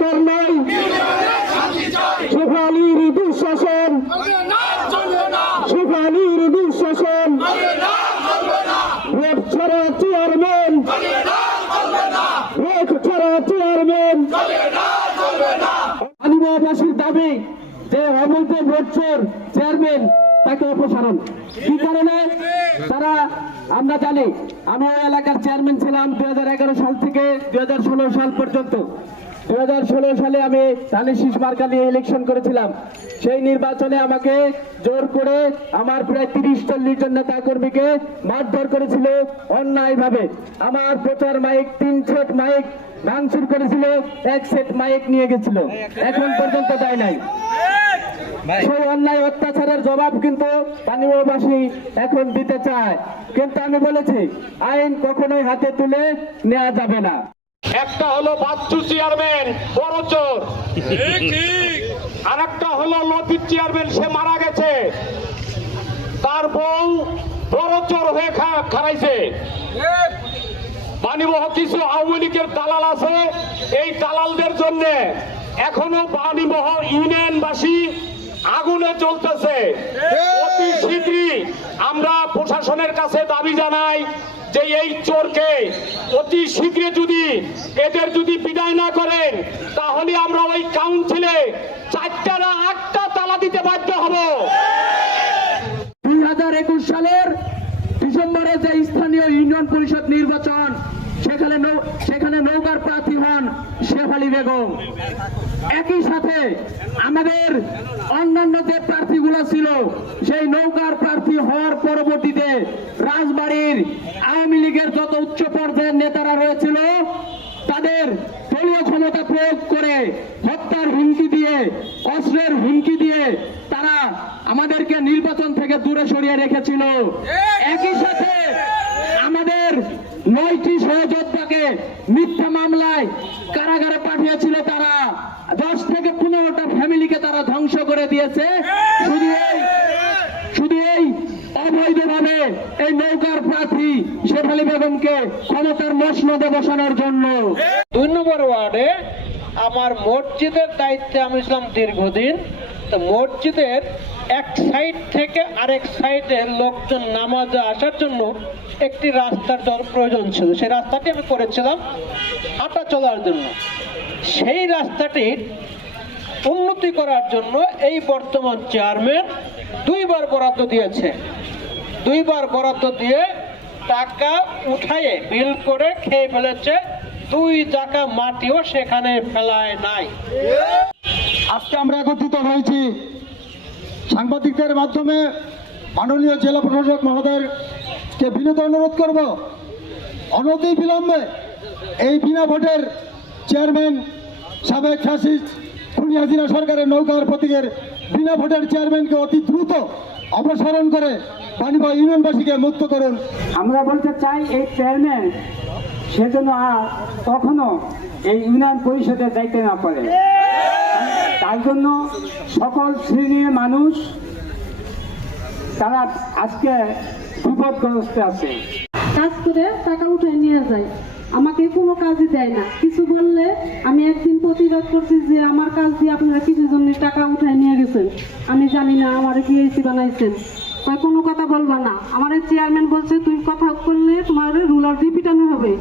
দরকার নাই। শেফালির দুঃশাসন। শেফালির দুঃশাসন। ভোট দাবি যে চেয়ারম্যান তাকে অপসারণ। কারণে? তারা, আমরা আমি ওই এলাকার চেয়ারম্যান ছিলাম দুই হাজার এগারো সাল থেকে দু হাজার ষোলো সাল পর্যন্ত। দু হাজার ষোলো সালে আমি ধানের শীষ মার্কা নিয়ে ইলেকশন করেছিলাম। সেই নির্বাচনে আমাকে জোর করে আমার প্রায় তিরিশ চল্লিশ জন নেতা কর্মীকে মারধর করেছিল অন্যায়ভাবে। আমার প্রচার মাইক তিন সেট মাইক ভাঙচুর করেছিল এক সেট মাইক নিয়ে গেছিল। এখন পর্যন্ত দেয় নাই। সেই অন্যায় অত্যাচারের জবাব কিন্তু পানিবাসী এখন দিতে চায়। কিন্তু আমি বলেছি আইন কখনোই হাতে তুলে নেওয়া যাবে না। একটা হলো বাচ্চু চেয়ারম্যান বড় চোর। আর একটা হলো লতিফ চেয়ারম্যান সে মারা গেছে। তার বউ বড় চোর হয়ে খারাইছে। বাণীবহ কিছু আওয়ামী লীগের দালাল আছে এই দালালদের জন্য। এখনও বাণীবহ ইউনিয়নবাসী আগুনে চলতেছে অতি শীঘ্রই আমরা প্রশাসনের কাছে দাবি জানাই যে এই চোরকে অতি শীঘ্রই যদি এদের যদি বিদায় না করেন, তাহলে আমরা ওই কাউন্সিলে চারটা না আটটা তালা দিতে বাধ্য হব। দুই হাজার একুশ সালের ডিসেম্বরে যে স্থানীয় ইউনিয়ন পরিষদ নির্বাচন, সেখানে সেখানে নৌকার প্রার্থী শেফালি বেগম। একই সাথে আমাদের অন্যান্য যে প্রার্থীগুলো ছিল সেই নৌকার প্রার্থী হওয়ার পরবর্তীতে রাজবাড়ির আওয়ামী লীগের যত উচ্চ পর্যায়ের নেতারা রয়েছিল তাদের দলীয় ক্ষমতা প্রয়োগ করে হত্যার হুমকি দিয়ে অস্ত্রের হুমকি দিয়ে তারা আমাদেরকে নির্বাচন থেকে দূরে সরিয়ে রেখেছিল। একই সাথে আমাদের নয়টি সহযোদ্ধাকে মিথ্যা মামলায় কারাগারে পাঠিয়েছিল তারা। দশ থেকে পনেরোটা ফ্যামিলিকে তারা ধ্বংস করে দিয়েছে। শুধু এই শুধু এই অবৈধভাবে এই নৌকার প্রার্থী শেফালি বেগমকে ক্ষমতার মসনদে বসানোর জন্য। দুই নম্বর ওয়ার্ডে আমার মসজিদের দায়িত্বে আমি ছিলাম দীর্ঘদিন। তো মসজিদের এক সাইড থেকে আরেক সাইডে লোকজন নামাজে আসার জন্য একটি রাস্তার প্রয়োজন ছিল। সেই রাস্তাটি আমি করেছিলাম হাঁটা চলার জন্য। সেই রাস্তাটির উন্নতি করার জন্য এই বর্তমান চেয়ারম্যান দুইবার বরাদ্দ দিয়েছে। দুইবার বরাদ্দ দিয়ে টাকা উঠায়ে বিল করে খেয়ে ফেলেছে। দুই টাকা মাটিও সেখানে ফেলায় নাই। আজকে আমরা একত্রিত হয়েছি। সাংবাদিকদের মাধ্যমে মাননীয় জেলা প্রশাসক মহোদয়কে বিনীত অনুরোধ করব, অনতি বিলম্বে এই বিনা ভোটের চেয়ারম্যান সাবেক ফ্যাসিস্ট খুনি সরকারের নৌকার প্রতীকের বিনা ভোটের চেয়ারম্যানকে অতি দ্রুত অপসারণ করে পানিবা ইউনিয়নবাসীকে মুক্ত করুন। আমরা বলতে চাই, এই চেয়ারম্যান সেজন্য আর কখনো এই ইউনিয়ন পরিষদের দায়িত্ব না করে তার জন্য সকল শ্রেণির মানুষ, তারা আজকে বিপদগ্রস্ত আছে। কাজ করে টাকা উঠে নিয়ে যায়। আমাকে কোনো কাজই দেয় না। কিছু বললে আমি একদিন প্রতিবাদ করছি যে আমার কাজ দিয়ে আপনারা কিছু জন্য টাকা উঠায় নিয়ে গেছেন। আমি জানি না আমার কি এসি বানাইছেন কোনো কথা বলবা না। আমার চেয়ারম্যান বলছে, তুই কথা করলে তোমার রুলার দিয়ে পিটানো হবে।